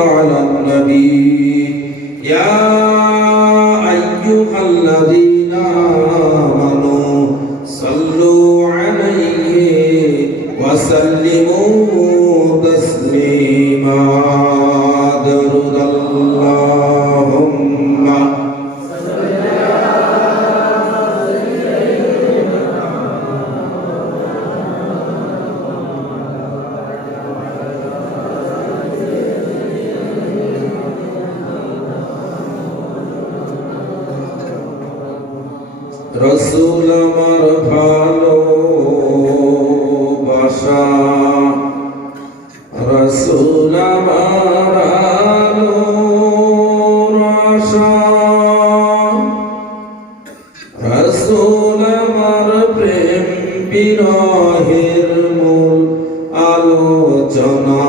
على النبي يا أيها الذين آمنوا صلوا عليه وسلموا تسليما درود اللهم রসুল আমার ভালোবাসা রসুল আমার আশা রসুল আমার প্রেম বিরহের মূল আলোচনা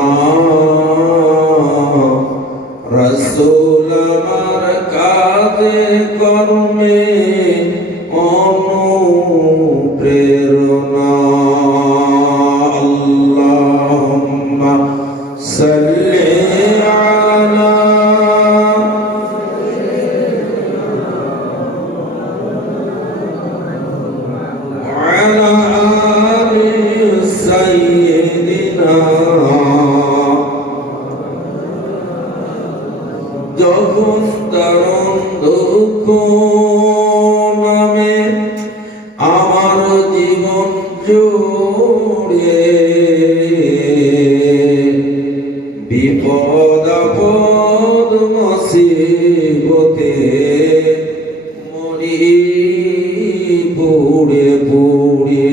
রসুল আমার কাজে কর্মে অনুপ্রেরণা আল্লাহুম্মা সাল্লি আলা আলি সাইয়্যিদিনা যখন দারুণ দুঃখ নামে আমার জীবন জুড়ে বিপদ আপদ মুসিবতে মরি পুড়ে পুড়ে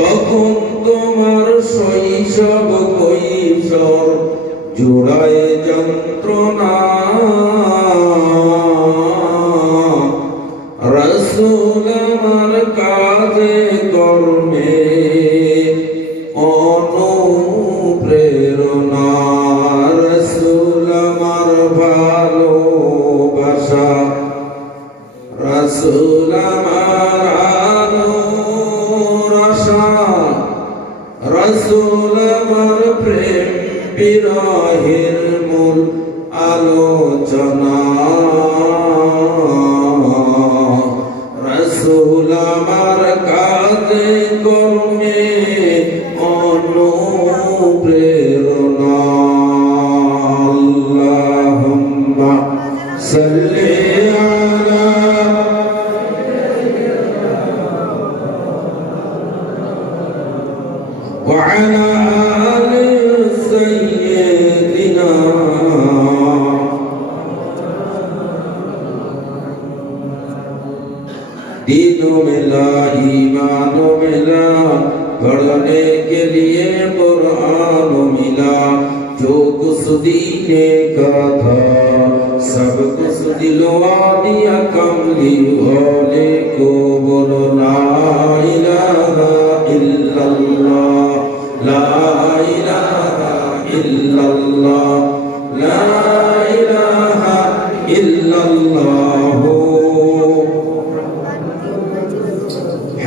তখন তোমার শৈশব কৈশোর জুড়ায় যন্ত্রণা রসুল আমার কাজে কর্মে অনুপ্রেরণা রসুল আমার ভালোবাসা রসুল আমার আশা রসুল আমার প্রেম বিরহের মূল আলোচনা রসুল আমার কাজে কর্মে অনুপ্রেরণা আল্লাহুম্মা সাল্লি আলা ওয়া আলা আলি সাইয়্যিদিনা दीनों मिला ईमानों मिला पढ़ने के लिए कुरान मिला जो कुछ दीने का था सब कुछ दिलवा दिया कमली वाले को बोलो ला इलाहा इल्लल्लाह ला इलाहा इल्लल्लाह ला इलाहा इल्लल्लाह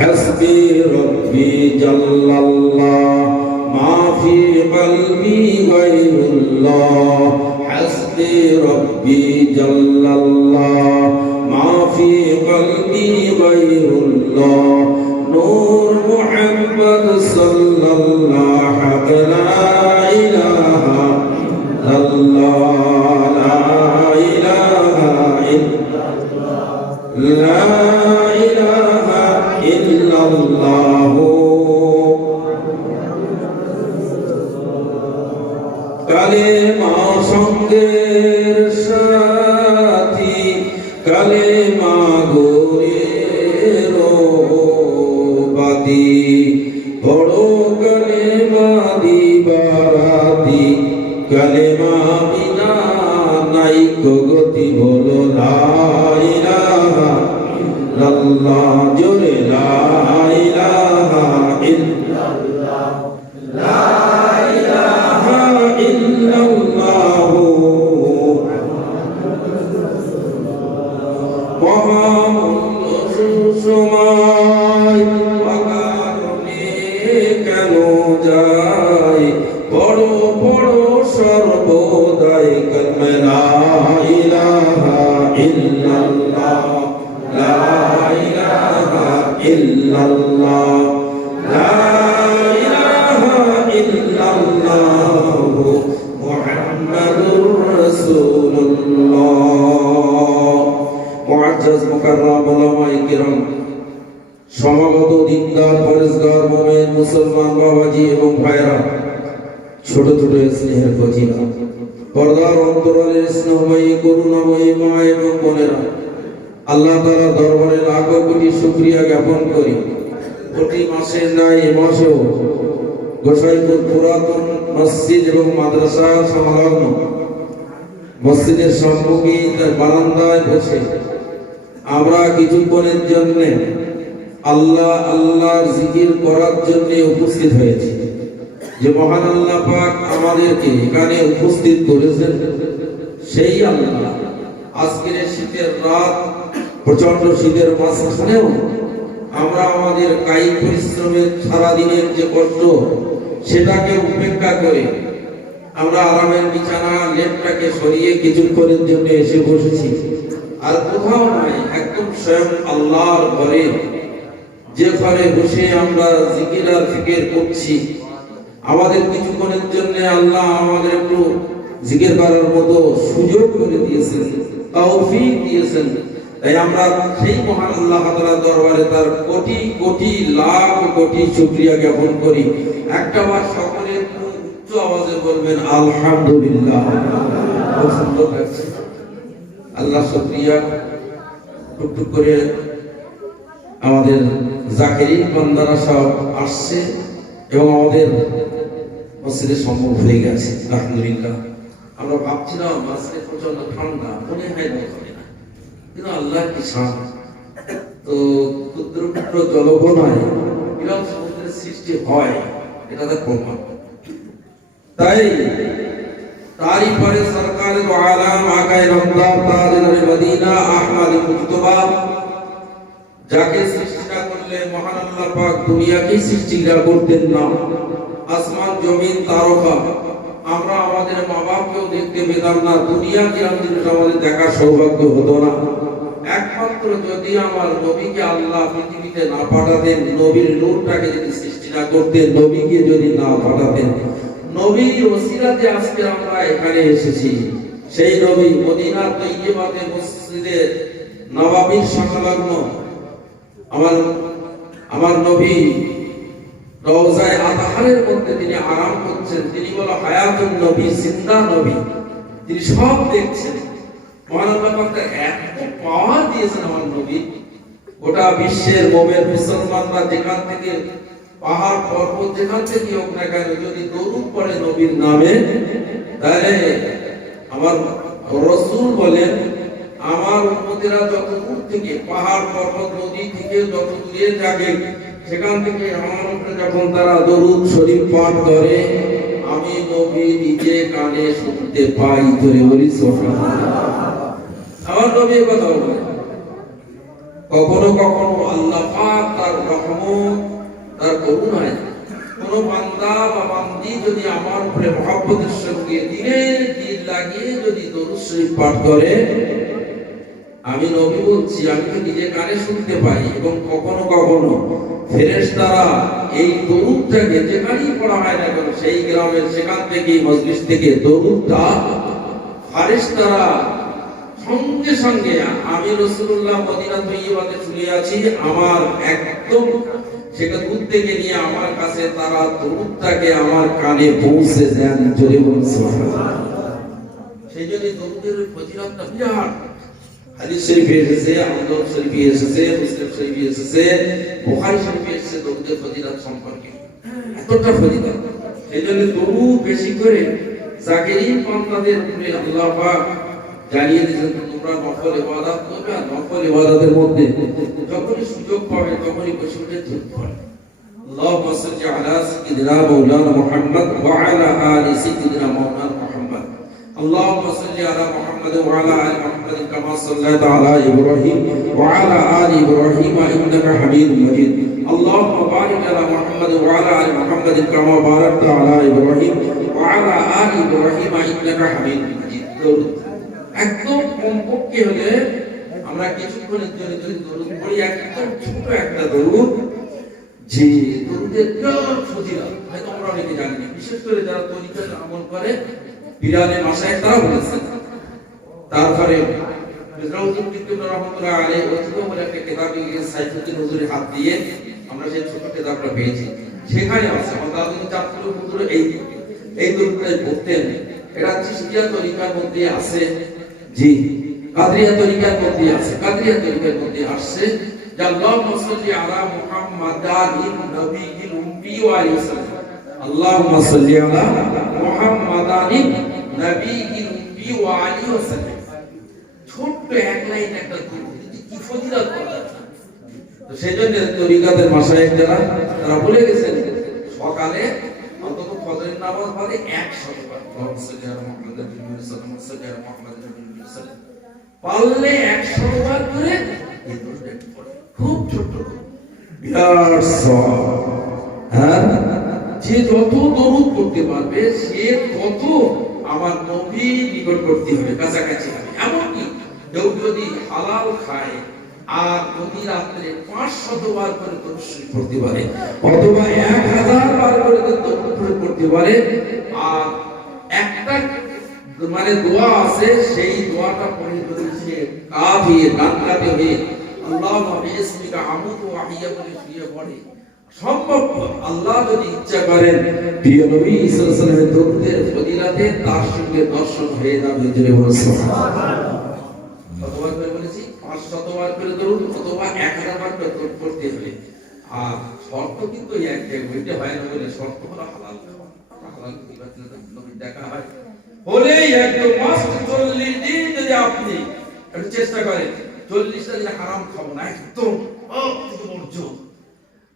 حسبي ربي جل الله ما في قلبي غير الله حسبي ربي جل الله ما في قلبي غير الله نور محمد صلى الله لا إله إلا الله لا إله إلا الله لا إله إلا الله কালেমা সঙ্গের সাথী কালেমা গোরের বাতি বড় কালেমা দিবারাতি কালেমা বিনা নাই গতি বলো লা ইলাহা ইল্লাল্লাহ জোরে লা ইলাহা ইল্লাল্লাহ লা ইলাহা ইল্লাল্লাহ মহামূল্য সময় কেন যায় মুকাররম উলামায়ে কিরাম, সমাগত দিনদার পরেশগার মুমিন মুসলমান বাবাজি এবং ভাইরা, ছোট ছোট স্নেহের ফজিলা, পর্দার অন্তরালের স্নেহময়ী করুণাময়ী মা এবং বোনেরা, আল্লাহ তাআলা দরবারে লাখো কোটি শুকরিয়া জ্ঞাপন করি। প্রতি মাসের ন্যায় এই মাসেও গোসাইপুর পুরাতন মসজিদ এবং মাদ্রাসা সংলগ্ন মসজিদের সম্মুখে বারান্দায় বসে আমরা কিছুক্ষণের জন্য আল্লাহর জিকির করার জন্য উপস্থিত হয়েছি। যে মহান আল্লাহ পাক আমাদেরকে এখানে উপস্থিত করেছেন, সেই আল্লাহ আজকের শীতের রাত, প্রচন্ড শীতের মাঝখানেও আমরা আমাদের কায়িক পরিশ্রমের সারাদিনের যে কষ্ট সেটাকে উপেক্ষা করে আমরা আরামের বিছানা লেপটাকে সরিয়ে কিছুক্ষণের জন্য এসে বসেছি। আর কোথাও নাই, একদম স্বয়ং আল্লাহর ঘরে, যে ঘরে বসে আমরা জিকির আর ফিকির করছি। আমাদের কিছুক্ষণের জন্য আল্লাহ আমাদের একটু জিকির করার মতো সুযোগ করে দিয়েছেন, তৌফিক দিয়েছেন। তাই আমরা সেই মহান আল্লাহ তাআলার দরবারে তার কোটি কোটি লাখ কোটি শুকরিয়া জ্ঞাপন করি। একটা বার সকলে উচ্চ আওয়াজে বলবেন আলহামদুলিল্লাহ। খুব সুন্দর লাগছে, আল্লাহ শুকরিয়া। টুকটুক করে আমাদের জাকিরিন বান্দারা সব আসছে এবং আমাদের মসজিদের সম্মুখ হয়ে গেছে। আলহামদুলিল্লাহ। আমরা ভাবছিলাম আজকে প্রচন্ড ঠান্ডা, মনে হয় না, কিন্তু আল্লাহ কি শান। তো ক্ষুদ্র ক্ষুদ্র জলকণায় বিরাট সমুদ্রের সৃষ্টি হয়, এটা তার প্রমাণ। তাই তারই পরে সরকারে দো আলাম আকায়ে নামদার তাজদারে মদিনা আহমদ মুজতবা, যাকে সৃষ্টি না করলে মহান আল্লাহ পাক দুনিয়াকে সৃষ্টি করতেন না। আসমান জমিন তারকা, আমরা আমাদের মা বাপকেও দেখতে পেতাম না, দুনিয়া কিরাম জিনিস আমাদের দেখার সৌভাগ্য হতো না। একমাত্র যদি আমার নবীকে আল্লাহ পৃথিবীতে না পাঠাতেন, নবীর নূরটাকে যদি সৃষ্টি না করতেন, নবীকে যদি না পাঠাতেন, নবীর ওসিলাতে আজকে আমরা এখানে এসেছি। সেই নবী মদিনা তৈয়বাতে মসজিদে নববীর সংলগ্ন আমার নবী রওজায়ে আতহারের মধ্যে তিনি আরাম করছেন। তিনি বলো হায়াতুন নবী, জিন্দা নবী, তিনি সব দেখছেন। মহান আল্লাহ পাক এত পাওয়ার দিয়েছেন আমার নবী। গোটা বিশ্বের মুমিন মুসলমানরা যেখান থেকে, পাহাড় পর্বত যেখান থেকে হোক না কেন, যদি দরুদ পড়ে নবীর নামে, তাহলে আমার রাসূল বলেন আমার উম্মতেরা যত দূর থেকে, পাহাড় পর্বত নদী থেকে যত দূরে যাবে, সেখান থেকে আমার উপরে যখন তারা দরুদ শরীফ পাঠ করে, আমি নবী নিজে কানে শুনতে পাই। ধরে বলি সুবহানাল্লাহ। আমার নবী কথা বলে কখনো কখনো আল্লাহ পাক তার রহমত, তার করুণায় কোন বান্দা বা বান্দি যদি আমার উপরে মহব্বতের সঙ্গে দিলের দিল লাগিয়ে যদি দরুদ শরীফ পাঠ করে, আমি নবী বলছি আমি তো নিজে কানে শুনতে পাই। এবং কখনো কখনো ফেরেশতারা এই দরুদটাকে যেখানেই পড়া হয় না কেন, সেই গ্রামের সেখান থেকে মজলিস থেকে দরুদটা ফেরেশতারা সঙ্গে সঙ্গে, আমি রাসূলুল্লাহ মদিনা তৈয়বাতে চলে আছি, আমার একদম সেটা দূর থেকে নিয়ে আমার কাছে তারা দরুদটাকে আমার কানে পৌঁছে দেন। জোরে বলুন সুবহানাল্লাহ। সেই জন্য দরুদের ফজিলতটা বিরাট। হাদিস শরীফে এসেছে, আবু শরীফে এসেছে, মুসলিম শরীফে এসেছে, বুখারী শরীফে এসেছে দরুদের ফজিলত সম্পর্কে। এতটা ফজিলত, সেই জন্য দরুদ বেশি করে জাকিরিন বান্দাদের উপরে আল্লাহ পাক জানিয়ে দিয়েছেন, তোমরা নফল ইবাদত করবে। নফল ইবাদতের মধ্যে যখনই সুযোগ পাবে তখনই বসে বসে দরুদ পড়বে। আল্লাহুম্মা সাল্লি আলা সাইয়্যিদিনা মাওলানা মুহাম্মদ ওয়া আলা আলি সাইয়্যিদিনা মাওলানা মুহাম্মদ। আল্লাহুম্মা সাল্লি আলা মুহাম্মদ ওয়া আলা আলি মুহাম্মদ কামা সাল্লাইতা আলা ইব্রাহিম ওয়া আলা আলি ইব্রাহিম ইন্নাকা হামিদুম মাজিদ। আল্লাহুম্মা বারিক আলা মুহাম্মদ ওয়া আলা আলি মুহাম্মদ কামা বারাকতা আলা ইব্রাহিম ওয়া আলা আলি ইব্রাহিম ইন্নাকা হামিদুম মাজিদ। একদম কমপক্ষে হলে আমরা কিছুক্ষণের জন্য যদি দরুদ পড়ি, একদম ছোট একটা দরুদ, যে দরুদের ফজিলত হয়তো আমরা অনেকে জানি না, বিশেষ করে যারা তরিকাতে আমল করে, বিরানে মাসায়েখ তারা বলেছেন। তারপরে মির্জা হুজুর কিবরিয়া রাহমাতুল্লাহ আলাইহি রচিত বলে একটা কিতাব সাইফুদ্দিন হুজুরের হাত দিয়ে আমরা সেই ছোট কিতাবটা পেয়েছি। সেখানে আছে আমার দাদু চাঁদপুর হুজুর এই দরুদটাই পড়তেন। এটা চিশতিয়া তরিকার মধ্যে আছে, জি কাদরিয়া তরিকার মধ্যে আছে, কাদরিয়া তরিকার মধ্যে আসছে যে আল্লাহুম্মা সাল্লি আলা মুহাম্মাদানিন নবিয়িল উম্মি ওয়া আলিহি সাল্লাম, আল্লাহুম্মা সাল্লি আলা মুহাম্মাদানিন নবিয়িল উম্মি ওয়া আলিহি সাল্লাম। ছোট্ট এক লাইন একটা কি ফজিলত বলা। তো সেজন্য তরিকাতের মাশায়েখ যারা তারা বলে গেছেন সকালে অন্তত ফজরের নামাজ পড়ে 100 বার আল্লাহুম্মা সাল্লি আলা মুহাম্মাদিন সাল্লাল্লাহু আলাইহি ওয়াসাল্লাম পারলে 100 বার করে এই দরুদটা পড়ে। খুব ছোট বিরাট সওয়াব। হ্যাঁ, যে যত দরুদ পড়তে পারবে সে তত আমার নবী নিকটবর্তী হবে, কাছাকাছি হবে। এমনকি কেউ যদি হালাল খায় আর প্রতি রাত্রে 500 বার করে দরুদ শরীফ পড়তে পারে অথবা 1000 বার করে দরুদ পড়তে পারে, আর একটা মানে দোয়া আছে সেই দোয়াটা পড়ে যদি সে কাঁধে ডান কাঁধে হয়ে আল্লাহুম্মা বিইসমিকা আমুতু ওয়া আহইয়া বলে শুয়ে পড়ে, সম্ভব আল্লাহ যদি ইচ্ছা করেন প্রিয় নবী সাল্লাল্লাহু আলাইহি ওয়াসাল্লামের দরুদের ফজিলতে তার সঙ্গে দর্শন হয়ে যাবে। জোরে বলুন সুবহানাল্লাহ। কতবার করে বলেছি? 500 বার করে দরুদ অথবা 1000 বার করে দরুদ পড়তে হবে। আর শর্ত কিন্তু একটাই, ওইটা হয় না বলে শর্ত হলো হালাল খাওয়া। হালাল কিভাবে নবী দেখা হয় হলেই একদম মাস্ট 40 দিন যদি আপনি একটু চেষ্টা করেন 40টা দিন হারাম খাবো না, একদম বর্জ্য।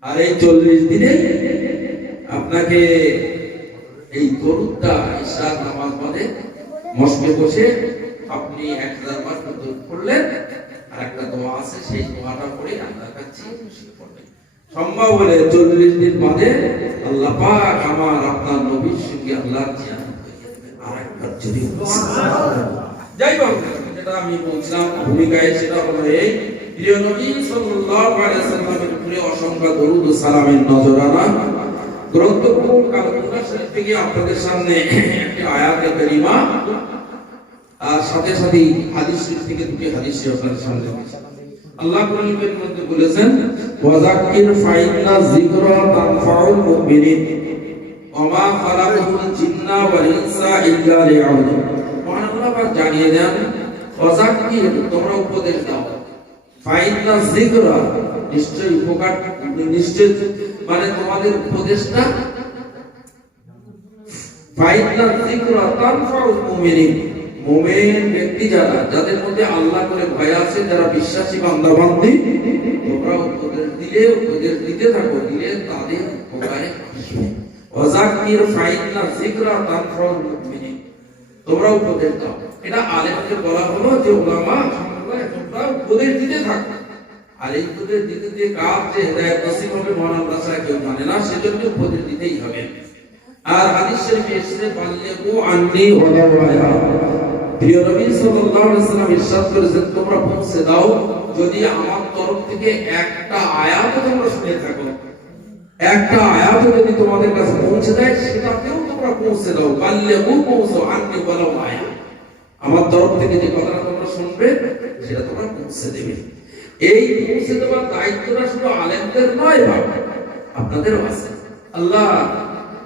আর এই 40 দিনে আপনাকে এই দরুদটা ইশার নামাজ পড়ে মসজিদে বসে আপনি 1000 বার দরুদ পড়লেন, আর একটা দোয়া আছে সেই দোয়াটা পড়ে আল্লাহর কাছে খুশি পড়বেন। সম্ভব হলে 40 দিন বাদে আল্লাহ পাক আমার আপনার নবীর সঙ্গে আল্লাহর জিয়ারত করিয়ে দেবেন। আরেকবার যদি যাই হোক, যেটা আমি বলছিলাম ভূমিকায় সেটা হলো এই প্রিয় নবী সাল্লাল্লাহু আলাইহি ওয়াসাল্লামের উপরে অসংখ্য দরুদ ও সালামের নজরানা গ্রন্থগুলো কালামুল্লাহ শরীফ থেকে আপনাদের সামনে একটি আয়াতে কারিমা আর সাথে সাথে হাদিস শরীফ থেকে দুটি হাদিস আপনাদের সামনে রেখেছি। আল্লাহ কোরআনের মধ্যে বলেছেন ওয়াযাক্কির ফাইন্না যিকরা তানফাউল মুমিনিন ওয়া মা খালাকাতুল জিন্না ওয়াল ইনসা ইল্লা লিয়াবুদুন। সুবহানাল্লাহ, পাক জানিয়ে দেন ওয়াযাক্কির তোমরা উপদেশ দাও, ফাইন্না যিকরা নিশ্চয়ই উপকার, নিশ্চয় মানে তোমাদের উপদেশটা ফাইন্না যিকরা তানফাউল মুমিনিন, মুমিন ব্যক্তি যারা যাদের মধ্যে আল্লাহ করে ভয় আছে, যারা বিশ্বাসী বান্দা বান্দি, তোমরা উপদেশ দিতে থাকো, দিলে তাদের উপকারে আসবে। ওয়াযাক্কির ফাইন্না যিকরা তানফাউল মুমিনিন, তোমরা উপদেশ দাও। এটা আলেমদের বলা হলো যে উলামা সম্প্রদায় তোমরা উপদেশ দিতে থাকো। আর এই উপদেশ দিতে যে কাজ যে হেদায়েত নসিব হবে মহান আল্লাহ ছাড়া কেউ জানে না, সেজন্য উপদেশ দিতেই হবে। আর হাদিস শরীফে এসেছে বাল্লিগু আন্নী ওয়ালাউ আয়া, প্রিয় নবী সাল্লাল্লাহু আলাইহি ওয়াসাল্লাম ইরশাদ করেছেন তোমরা পৌঁছে দাও, যদি আমার তরফ থেকে একটা আয়াত তোমরা শুনে থাকো, একটা আয়াত যদি তোমাদের কাছে পৌঁছে দেয় সেটাতেও তোমরা পৌঁছে দাও। বাল্লিগু পৌঁছো আন্নী ওয়ালাউ আয়া, আমার তরফ থেকে যে কথাটা তোমরা শুনবে সেটা তোমরা পৌঁছে দেবে। এই পৌঁছে দেওয়ার দায়িত্বটা শুধু আলেমদের নয়, বাবা আপনাদেরও আছে। আল্লাহ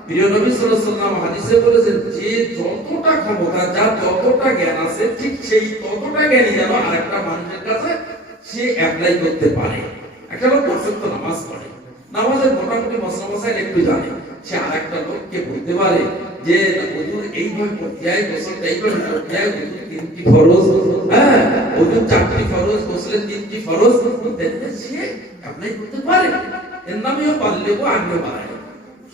প্রিয় নবী সাল্লাল্লাহু আলাইহি ওয়াসাল্লাম হাদিসে বলেছেন যে যতটা ক্ষমতা, যার যতটা জ্ঞান আছে, ঠিক সেই ততটা জ্ঞানই যেন আরেকটা মানুষের কাছে সে অ্যাপ্লাই করতে পারে। একটা লোক পর্যন্ত নামাজ পড়ে, নামাজের মোটামুটি মশলা মশাইল একটু জানে, সে আরেকটা লোককে বলতে পারে যে হুজুর এইভাবে পড়তে হয়, গোসলটা এইভাবে করতে হয়, হুজুর 3টি ফরজ, হ্যাঁ হুজুর 4টি ফরজ, গোসলের 3টি ফরজ, সে অ্যাপ্লাই করতে পারে। এর নামেও বাল্লিগু আন্নী ওয়ালাউ আয়া।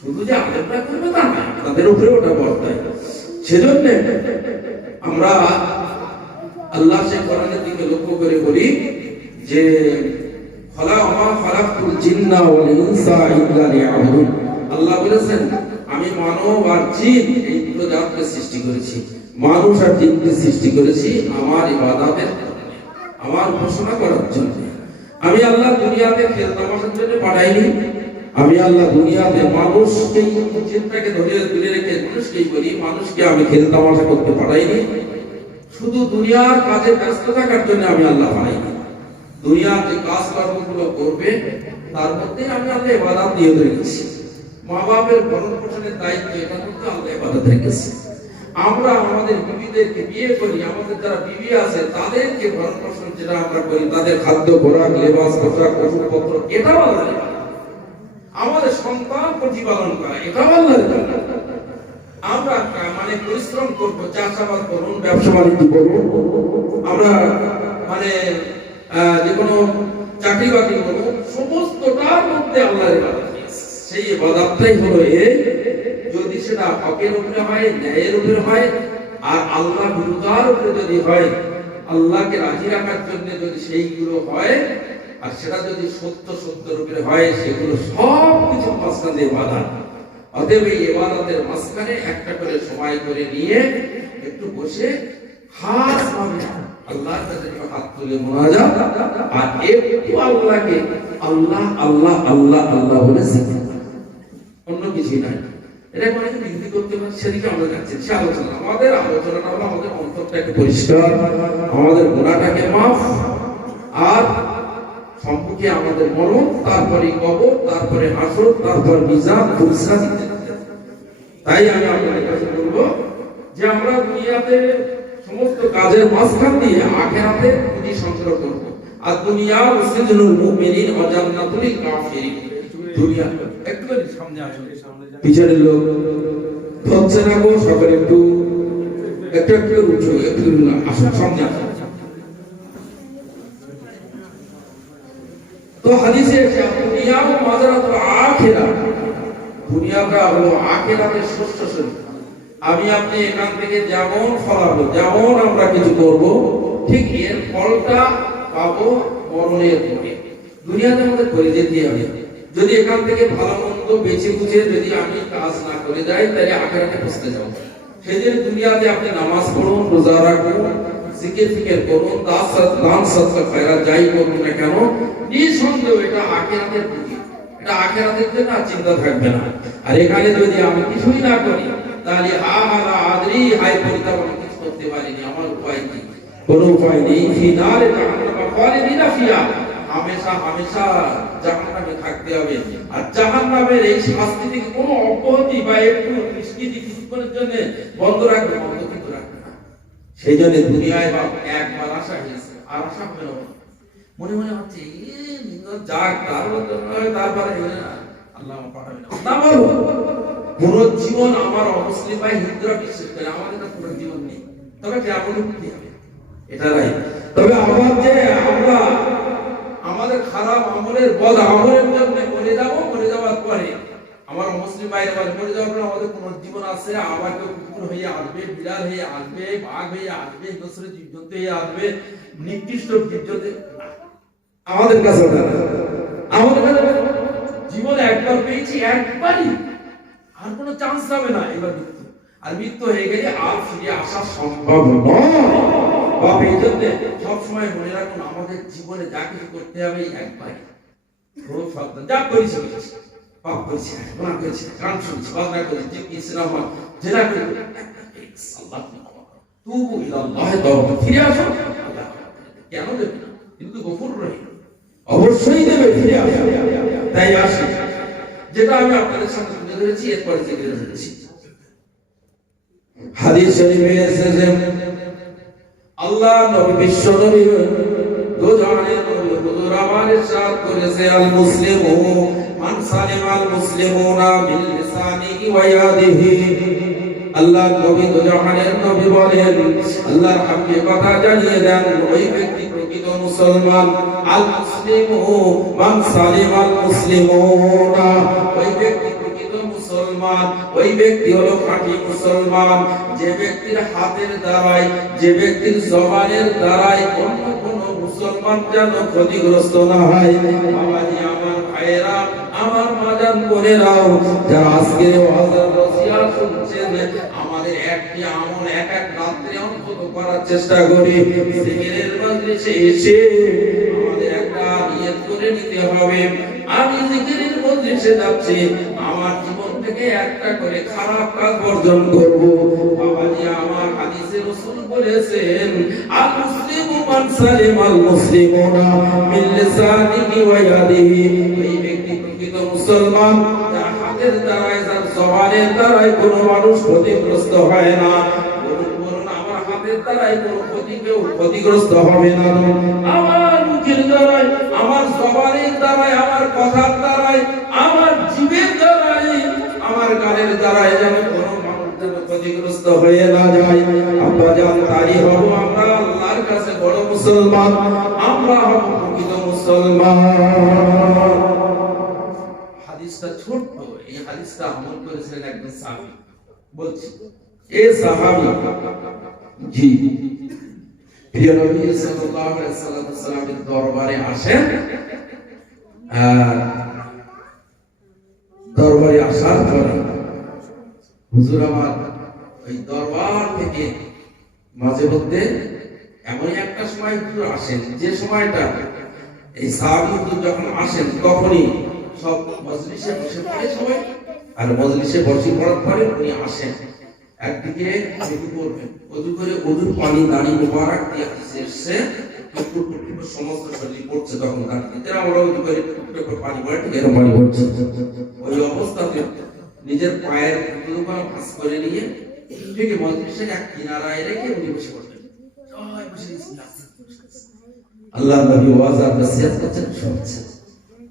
শুধু যে আলেমরা করবে তা না, তাদের উপরে ওটা বর্তায়। সেজন্য আমরা আল্লাহ সে কোরআনের দিকে লক্ষ্য করে বলি যে খালাকাতুল জিন্না ওয়াল ইনসা ইল্লা লিয়াবুদুন। আল্লাহ বলেছেন আমি মানব আর জিন এই দুটো জাতকে সৃষ্টি করেছি, মানুষ আর জিনকে সৃষ্টি করেছি আমার ইবাদতের জন্য, আমার উপাসনা করার জন্য। আমি আল্লাহ দুনিয়াতে খেল তামাশার জন্য পাঠাইনি। আমি আল্লাহ দুনিয়াতে মানুষকে চিন্তাকে ধরে রেখে মানুষকেই করি, মানুষকে আমি খেল তামাশা করতে পাঠাইনি। শুধু দুনিয়ার কাজে ব্যস্ত থাকার জন্য আমি আল্লাহ বানাইনি। দুনিয়ার যে কাজ কর্মগুলো করবে তার মধ্যে আমি আল্লাহ ইবাদত দিয়ে রেখেছি। মা বাপের ভরণ পোষণের দায়িত্ব এটার মধ্যে আল্লাহ ইবাদত রেখেছি। আমরা আমাদের বিবিদেরকে বিয়ে করি, আমাদের যারা বিবি আছে তাদেরকে ভরণ পোষণ যেটা আমরা করি, তাদের খাদ্য খোরাক লেবাস পোশাক ওষুধপত্র, এটাও আল্লাহর ইবাদত। আমাদের সন্তান প্রতিপালন করা, এটাও আল্লাহর ইবাদত। আমরা মানে পরিশ্রম করব, চাষাবাদ করুন, ব্যবসা বাণিজ্য করুন, আমরা মানে যে কোনো চাকরি বাকরি করুন, সমস্তটার মধ্যে আল্লাহর ইবাদত। সেই ইবাদতটাই হলো এই, যদি সেটা হকের উপরে হয়, ন্যায়ের উপরে হয়, আর আল্লাহ বিরুদ্ধার উপরে যদি হয়, আল্লাহকে রাজি রাখার জন্য যদি সেইগুলো হয়, আর সেটা যদি সত্যের উপরে হয়, সেগুলো সব কিছু মাঝখানে ইবাদত। অতএব এই ইবাদতের মাঝখানে একটা করে সময় করে নিয়ে একটু বসে খাস ভাবে আল্লাহর কাছে হাত তুলে মোনাজাত, আর একটু আল্লাহকে আল্লাহ আল্লাহ আল্লাহ আল্লাহ বলে জিকির, অন্য কিছুই নাই। এটা মানে বিক্রি করতে পারে, সেদিকে আমরা যাচ্ছি। সে আমাদের আলোচনাটা হলো আমাদের অন্তরটাকে পরিষ্কার, আমাদের গুনাহটাকে মাফ, আর সম্মুখে আমাদের মরণ, তারপরে কবর, তারপরে হাসর, তারপর মিজান, পুরস্কার দিতে। তাই আমি আপনাদের কাছে বলবো যে আমরা দুনিয়াতে সমস্ত কাজের মাঝখান দিয়ে আখিরাতে পুঁজি সঞ্চয় করব। আর দুনিয়া সিজনুল মুমিনিন ওয়া জান্নাতুল কাফিরিন। দুনিয়া একটু সামনে আসুন, পিছনের লোক ধরছে না গো, সকালে একটু উঠো, একটু আসুন সামনে আসুন। তো হাদিসে দুনিয়া ও মাজারাতুল আখিরা, দুনিয়াটা হলো আখিরাতের শস্য শরীর। আমি আপনি এখান থেকে যেমন ফলাবো, যেমন আমরা কিছু করব, ঠিক এর ফলটা পাবো মরণের পরে। দুনিয়াতে আমাদের করে যেতে হবে। যদি এখান থেকে ভালো মন্দ বেছে বুঝে যদি আমি কাজ না করে যাই, তাহলে আখিরাতে পৌঁছতে যাব। সেদিন দুনিয়াতে আপনি নামাজ পড়ুন, রোজা রাখুন, জিকির ফিকির করুন, দান সদকা খয়রাত যাই করুন না কেন, নিঃসন্দেহ এটা আখিরাতের পুঁজি। এটা আখিরাতের জন্য চিন্তা থাকবে না। আর এখানে যদি আমি কিছুই না করি, তাহলে আদরি হাই পরিতাপ, আমি কিছু করতে পারিনি, আমার উপায় কি? কোনো উপায় নেই। ফি নারে জাহান্নাম খালিদিনা ফিহা, হামেশা হামেশা জাহান্নামে থাকতে হবে। আর জাহান্নামের এই শাস্তি থেকে কোনো অব্যাহতি বা একটু নিষ্কৃতি কিছুক্ষণের জন্য বন্ধ রাখবে, বন্ধ কিন্তু রাখবে না। সেই জন্য দুনিয়ায় বা একবার আশা হয়েছে, আর আশা হবে না। মনে মনে হচ্ছে যাক, তারপরে আল্লাহ পাঠাবে না বলো। পুনর্জীবন আমার অমুসলিম ভাই হিন্দুরা বিশ্বাস করে, আমাদের তো পুনর্জীবন নেই। তবে কেমন মুক্তি হবে এটা নাই। তবে আমার যে আমরা আমাদের খারাপ আমলের বদ আমলের জন্য মরে যাব, মরে যাওয়ার পরে আমার মুসলিম ভাইরা বলে মরে যাওয়ার পরে আমাদের পুনর্জীবন আছে, আবার কেউ কুকুর হয়ে আসবে, বিড়াল হয়ে আসবে, বাঘ হয়ে আসবে, দোসরে জীবজন্তু হয়ে আসবে, নিকৃষ্ট জীবজন্তু। আমাদের কাছে আমাদের কাছে জীবনে একবার পেয়েছি, একবারই, আর কোনো চান্স হবে না। এবার মৃত্যু, আর মৃত্যু হয়ে গেলে আর ফিরে আসা সম্ভব নয়। বাপ এই জন্য সবসময় মনে রাখুন, আমাদের জীবনে যা কিছু করতে হবে একবারই। খুব সাবধান, যা করেছি পাপ করেছি, গুনাহ করেছি, গান শুনছি, বাজনা করেছি, জিকির সিনেমা যেটা করি, আল্লাহ তুবু ইলাল্লাহ, তওবা, ফিরে আসো। কেন দেবে না? কিন্তু গফুর রহিম, অবশ্যই দেবে, ফিরে আসো। তাই আসি, যেটা আমি আপনাদের সামনে তুলে ধরেছি, এরপরে জিকির ধরেছি। হাদিস শরীফে এসেছে আল্লাহ নবী বিশ্ব নবী দো জাহানের নবী হুজুর আমার ইরশাদ করেছে, আল মুসলিমু মান সালিমাল মুসলিমুনা মিন লিসানিহি ওয়া ইয়াদিহি। আল্লাহ নবী দো জাহানের নবী বলেন, আল্লাহর হাবিব কথা জানিয়ে দেন, ওই ব্যক্তি প্রকৃত মুসলমান। আল মুসলিমু মান সালিমাল মুসলিমুনা, ওই ব্যক্তি প্রকৃত মুসলমান, ওই ব্যক্তি হলো খাঁটি মুসলমান, যে ব্যক্তির হাতের দ্বারাই, যে ব্যক্তির জবানের দ্বারাই অন্য কোন মুসলমান যেন ক্ষতিগ্রস্ত না হয়। বাবাজি, আমার ভাইয়েরা, আমার মাজান বোনেরাও, যারা আজকে ওয়াজের রসিয়া শুনছেন, আমাদের একটি আমল এক এক রাত্রে অন্তত করার চেষ্টা করি। জিকিরের মজলিসে এসে আমাদের একটা নিয়ত করে নিতে হবে, আমি জিকিরের মজলিসে যাচ্ছি, আমার জীবন থেকে একটা করে খারাপ কাজ বর্জন করব। বাবাজি আমার হাদিসে রাসূল বলেছেন আল মুসলিমু মান সালিমাল মুসলিমুনা মিন লিসানিহি ওয়া ইয়াদিহি, এই ব্যক্তি প্রকৃত মুসলমান যার হাতের দ্বারাই যার জবানের দ্বারাই কোনো মানুষ ক্ষতিগ্রস্ত হয় না। বলুন আমার হাতের দ্বারাই কোনো কেউ ক্ষতিগ্রস্ত হবে না, আমার মুখের দ্বারাই, আমার জবানের দ্বারাই, আমার কথার দ্বারাই, আমার জীবের দ্বারাই, আমার গানের দ্বারাই যেন কোনো মানুষ যেন ক্ষতিগ্রস্ত হয়ে না যায়। আব্বা জান তাই হব আমরা আল্লাহর কাছে বড় মুসলমান, আমরা হব প্রকৃত মুসলমান। হাদিসটা ছোট্ট, এই হাদিসটা আমল করেছিলেন একজন সাহাবী। বলছি এই সাহাবী জি প্রিয় নবী সাল্লাল্লাহু আলাইহি সাল্লামের দরবারে আসেন। দরবারে আসার পরে হুজুর আমার ওই দরবার থেকে মাঝে মধ্যে এমন একটা সময় হুজুর আসেন যে সময়টা এই সাহাবী হুজুর যখন আসেন তখনই সব মজলিসে বসে পড়ে সবাই, আর মজলিসে বসে পড়ার পরে উনি আসেন। একদিকে ওযু করবেন, ওযু করে ওযুর পানি দাড়ি মোবারক দিয়ে এসে সমস্ত শরীর পড়ছে, তখন দাঁড়িয়ে আমরা ওযু করে পানি পড়ে এরকম পানি পড়ছে। ওই অবস্থাতে নিজের পায়ের দুটো ভাঁজ করে নিয়ে ঠিক মজলিসের এক কিনারায় রেখে উনি বসে পড়বেন। জয় বসে আল্লাহ নবী ওয়াজ আর নসিহত করছেন, শুনছেন।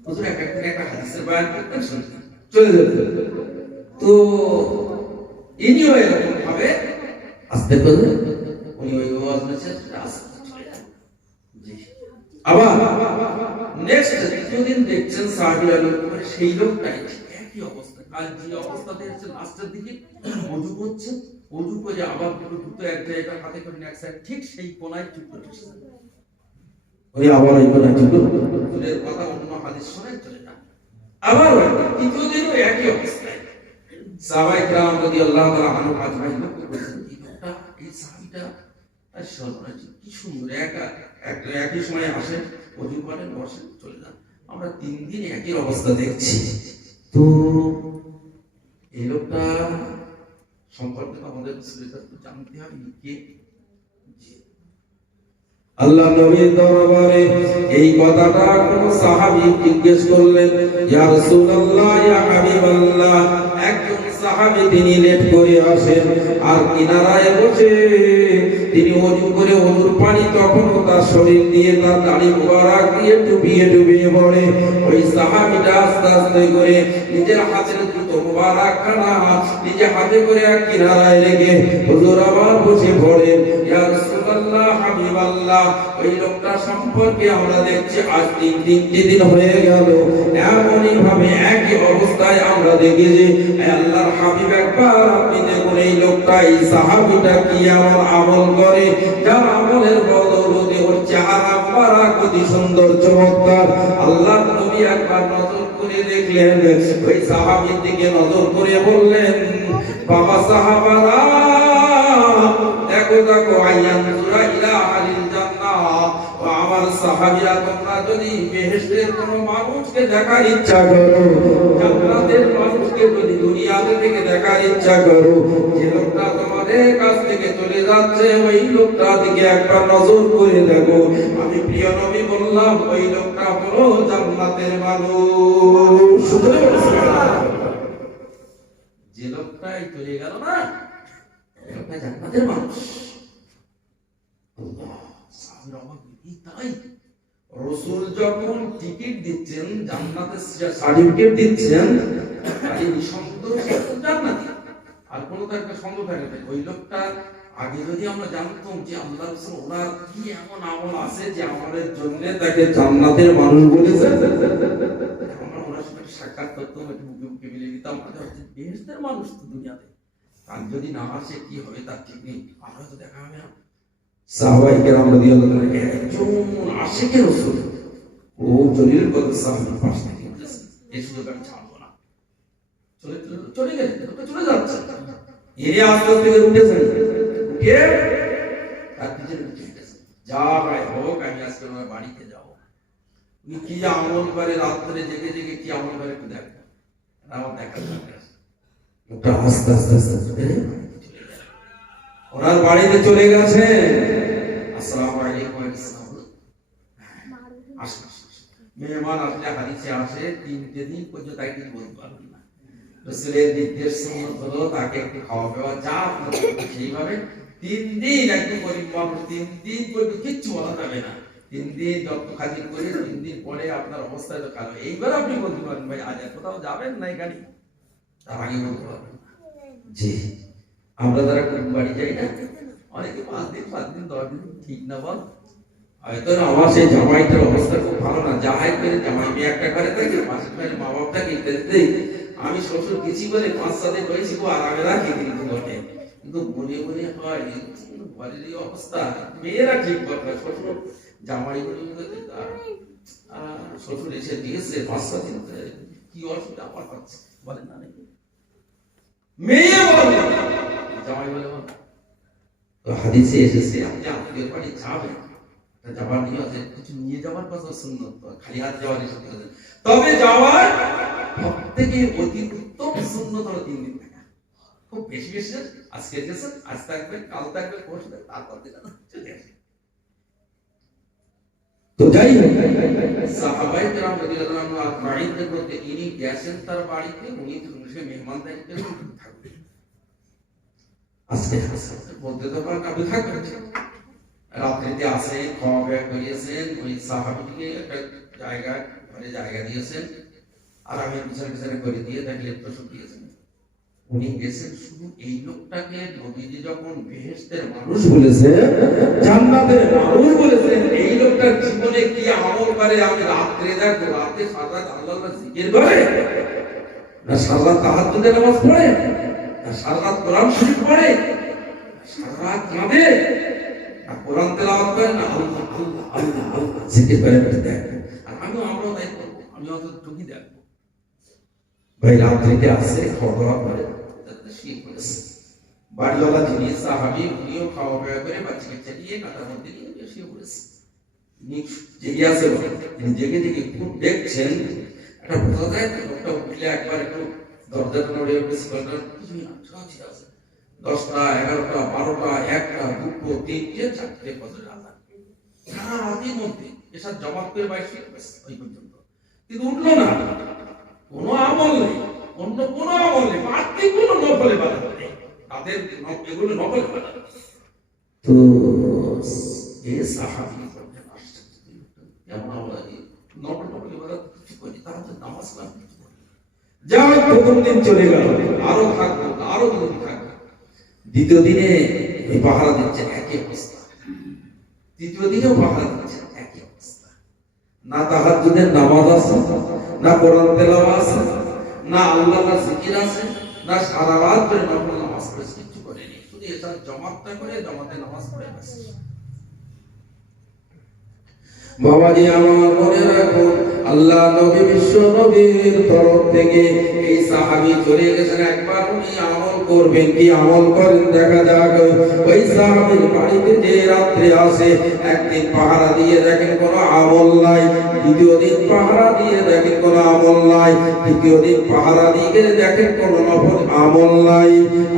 হুজুর একটা হাদিসের বয়ান করতেন, শুনছেন, চলে যেতেন। তো ইনিও এরকম ভাবে আস্তে করে উনি ওই ওয়াজ নসিহত আস্তে চলে যান। জি আবার নেক্সট দ্বিতীয় দিন দেখছেন সাহাবীরা লোক করে সেই লোকটাই একই অবস্থা, আর যে অবস্থাতে হচ্ছে লাস্টের দিকে ওযু করছে, ওযু করে আবার দুটো এক জায়গা হাতে করে এক সাইড ঠিক সেই কোণায় চুপ করে বসে ওই আবার এই কোণায় চুপ করে হুজুরের কথা অন্য হাদিস শুনে চলে যান। আবার তৃতীয় দিনও একই অবস্থা। সাহাবায়ে কেরাম রাদিয়াল্লাহু তাআলা আনহু আজমাইন লক্ষ্য করেছেন এই সাহাবীটা আসলে কি সুন্দর একই সময় আসেন, ওযু করেন, বসেন, চলে যান। আমরা 3 দিন একই অবস্থা দেখছি। তো এই লোকটা সম্পর্কে আমাদের একটু জানতে হবে কে। আল্লাহ নবীর দরবারে এই কথাটা কোন সাহাবী জিজ্ঞেস করলেন, ইয়া রাসূলুল্লাহ, ইয়া হাবিবাল্লাহ। একজন সাহাবী তিনি লেট করে আসেন আর কিনারায় বসে তিনি ওযু করে ওযুর পানি তখনও তার শরীর দিয়ে তার দাড়ি মোবারক দিয়ে ডুবিয়ে ডুবিয়ে পড়ে। ওই সাহাবীটা আস্তে আস্তে করে নিজের হাতের দুটো মোবারক খানা নিজে হাতে করে এক কিনারায় রেখে হুজুর আবার বসে পড়েন। ইয়া রাসূলুল্লাহ, হাবিবাল্লাহ, ওই লোকটা সম্পর্কে আমরা দেখছি আজ 3 দিন হয়ে গেল এমনই ভাবে একই অবস্থায় আমরা দেখেছি। আল্লাহর হাবিব, একবার আপনি দেখুন এই লোকটা, এই সাহাবীটা কি এমন আমল করে যার আমলের বদৌলতে ওর চেহারা মোবারক অতি সুন্দর চমৎকার। আল্লাহর নবী একবার নজর করে দেখলেন, ওই সাহাবীর দিকে নজর করে বললেন, বাবা সাহাবারা দেখো দেখো, আইয়ানজুরা ইলা আলিল জান্নাহ। ও আমার সাহাবীরা, তোমরা যদি বেহেশতের কোন মানুষকে দেখার ইচ্ছা করো, জান্নাতের মানুষকে যদি দুনিয়াতে থেকে দেখার ইচ্ছা করো, যে লোকটা তোমাদের কাছ থেকে চলে যাচ্ছে ওই লোকটা দিকে একবার নজর করে দেখো। আমি প্রিয় নবী বললাম, ওই লোকটা হলো জান্নাতের মানুষ। যে লোকটাই চলে গেল না, লোকটা জান্নাতের মানুষ। তাই রাসূল যখন টিকিট দিচ্ছেন, জান্নাতের সার্টিফিকেট দিচ্ছেন, এই সন্দেহ জান্নাতি আর কোন একটা সন্দেহ থাকে না। ওই লোকটা আগে যদি আমরা জানতাম যে আল্লাহ রাসূল ওনার কি এমন আমল আছে যে আমাদের জন্য তাকে জান্নাতের মানুষ বলেছে, আমরা ওনার সাথে সাক্ষাৎ করতাম, একটু মুখে মুখে মিলিয়ে দিতাম, বেহেশতের মানুষ তো দুনিয়াতে। আর যদি না আসে কি হবে তার ঠিক নেই, আমরা তো দেখা হবে না। সাহাবায়ে কেরাম রাদিয়াল্লাহু তাআলা একজন আশিকে রাসূল, ও জলিল কদর সাহাবীর পাশ থেকে বলেছেন, এই সুযোগ আমি ছাড়বো না। চলে গেছে, চলে যাচ্ছে, এর আস্তে থেকে উঠেছেন, উঠে তার পিছনে উঠেছেন, যা ভাই হোক, আমি আজকে আমার বাড়িতে যাবো। কি আমল করে রাত্রে জেগে জেগে কি আমল করে একটু দেখো, আমার দেখার দরকার। ওটা আস্তে আস্তে আস্তে করে ওনার বাড়িতে চলে গেছে। আসসালামু আলাইকুম। মেহমান আসলে হাদিসে আসে 3 দিন পর্যন্ত তাকে কিছু বলতে পারবেন না। রাসূলের নির্দেশ সুন্নাত হলো তাকে একটু খাওয়া দাওয়া যা সেইভাবে 3 দিন একটু গরিব মানুষ 3 দিন পর্যন্ত কিচ্ছু বলা যাবে না। 3 দিন যত খাতির করে 3 দিন পরে আপনার অবস্থা তো খারাপ। এইবার আপনি বলতে পারেন ভাই আজ কোথাও যাবেন না এখানে, তার আগে বলতে পারবেন না। জি আমরা যারা কোন বাড়ি যাই না অনেকে 5 দিন 10 দিন ঠিক না বল হয়তো আমার সেই জামাইটার অবস্থা খুব ভালো না, যা হাই করে জামাই মেয়ে একটা ঘরে থাকে, পাশের ঘরে মা বাপ থাকে, আমি শ্বশুর গেছি বলে 5-7 দিন হয়েছি খুব আরামে রাখি কিন্তু বটে, কিন্তু মনে মনে হয় ঘরের এই অবস্থা মেয়েরা ঠিক করবে, শ্বশুর জামাই শ্বশুর এসে দিয়েছে 5-7 দিন কি অসুবিধা আমার হচ্ছে বলে না নাকি মেয়ে বলে জামাই বলে তো হাদিসে এসেছে আপনি আপনাদের বাড়ি যাবেন যাবার নিয়ে আছে কিছু নিয়ে যাওয়ার কথা সুন্নত, খালি হাত যাওয়ার নিষেধ আছে, তবে যাওয়ার সবথেকে অতি উত্তম সুন্নত হলো 3 দিন থাকা। খুব বেশি বেশি আজকে গেছেন আজ থাকবেন কাল থাকবেন পরশু থাকবেন তারপর দিন চলে আসে। তো যাই হোক সাহাবায়ে কেরাম রাদিয়াল্লাহু আনহু আজমাইনদের মধ্যে ইনি গেছেন তার বাড়িতে, উনি সে মেহমান দায়িত্বে থাকবেন। আজকে বলতে তো পারেন আপনি থাকবেন, রাত্রিতে আসে খাওয়া দাওয়া করিয়েছেন, ওই সাহাবীকে একটা জায়গা দিয়েছেন, আর আমি বিচার করে দিয়ে তাকে প্রসব দিয়েছেন। উনি গেছেন শুধু এই লোকটাকে নবীজি যখন বেহেশতের মানুষ বলেছে, জান্নাতের মানুষ বলেছেন, এই লোকটার জীবনে কি আমল করে আমি রাত্রে দেখো, রাতে সারা রাত আল্লাহর জিকির করে, না সারা রাত তাহাজ্জুদের নামাজ পড়ে, না সারা রাত কোরআন শরীফ পড়ে, সারা রাত কাঁদে, কোরআন তেলাওয়াত করে, না আল্লাহ আল্লাহ আল্লাহ আল্লাহ জিকির করে দেখো। আর আমরাও তাই করবো, আমি অত টুকি দেখবো। ভাই রাত্রিতে আসে খাওয়া দাওয়া করে শুয়ে পড়েছে, বাড়িওয়ালা যিনি সাহাবী উনিও খাওয়া দাওয়া করে বাচ্চাকে চালিয়ে কাঁটার মধ্যে নিয়ে শুয়ে পড়েছে। জেগে আছে, জেগে জেগে খুব দেখছেন একটা বোঝা যায় লোকটা উঠলে একবার একটু দরজাটা নড়ে উঠেছে, কিছুই না আছে 10টা 11টা 12টা 1টা 2টো 3টে 4টে ফজরের আযান, সারা রাতের মধ্যে এসব জমাত করে বাইরে ওই পর্যন্ত, কিন্তু উঠলো না, কোনো আমল নেই, অন্য কোনো আমল নেই, বাড়তি কোনো নফলে বাধা নেই, তাদের এগুলো নফলে বাধা। তো এই সাহাবী বললেন কেমন আমরা নফলে বাধা কিছু করি, তাহলে নামাজ না যা প্রথম দিন চলে গেল, আরো থাকবো আরো 2 দিন থাকবো, দ্বিতীয় দিনে ওই পাহারা দিচ্ছেন একই অবস্থা, তৃতীয় দিনেও পাহারা দিচ্ছেন একই অবস্থা, না তাহাজ্জুদের নামাজ আছে, না কোরআন তেলাওয়াত আছে, না আল্লাহর জিকির আছে, না সারা রাত ধরে নফল নামাজ পড়ে, কিছু করেনি, শুধু এটা জামাতটা করে জামাতে নামাজ পড়ে ব্যাস। বাবাজি আমার মনে রাখুন আল্লাহ নবী বিশ্ব নবীর তরফ থেকে এই সাহাবী চলে গেছেন, একবার উনি আমল করবেন, কি আমল করেন দেখা যাক। ওই সাহাবীর বাড়িতে যে রাত্রে আসে, একদিন পাহারা দিয়ে দেখেন কোনো আমল নাই, দ্বিতীয় দিন পাহারা দিয়ে দেখেন কোনো আমল নাই, তৃতীয় দিন পাহারা দিয়ে দেখেন কোনো নফল আমল নাই।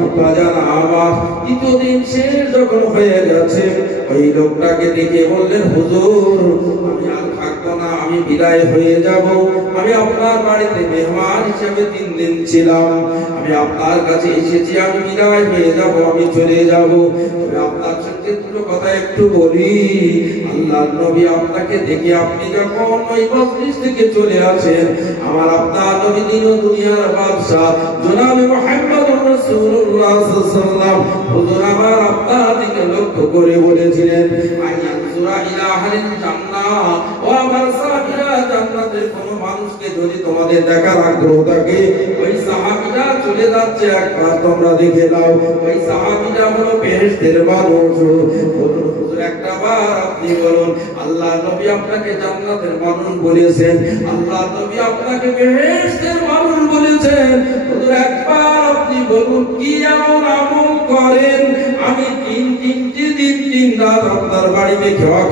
আব্বা জান আমার তৃতীয় দিন শেষ যখন হয়ে গেছে, ওই লোকটাকে ডেকে বললেন হুজুর আমি আর থাকবো না, আমি বিদায় হয়ে যাব, আমি আপনার বাড়িতে মেহমান হিসেবে 3 দিন ছিলাম, আমি আপনার কাছে এসেছি, আমি বিদায় হয়ে যাব, আমি চলে যাব, তবে আপনার সঙ্গে দুটো কথা একটু বলি। আল্লাহর নবী আপনাকে দেখে আপনি যখন ওই মজলিস থেকে চলে আসেন, আমার আপনার নবী দিন ও দুনিয়ার বাদশা জনাবে মুহাম্মদুর রাসূলুল্লাহ সাল্লাল্লাহু আলাইহি ওয়াসাল্লাম হুজুর আমার আপনার দিকে লক্ষ্য করে বলেছিলেন আইয়ানজুরা ইলা আহলিল জান্নাহ, ও আমার সাহাবীরা জান্নাতের কোন মানুষকে যদি তোমাদের দেখার আগ্রহ থাকে, ওই সাহাবীরা চলে যাচ্ছে একবার তোমরা দেখে নাও, ওই সাহাবীরা হলো বেহেশতের মানুষ। হুজুর একটা বার আপনি বলুন আল্লাহ নবী আপনাকে জান্নাতের মানুষ বলেছেন, আল্লাহ নবী আপনাকে বেহেশতের মানুষ বলেছেন, হুজুর একবার আপনি বলুন কি এমন আমল করেন আমি 3 দিন দিন রাত আপনার বাড়িতে খাওয়া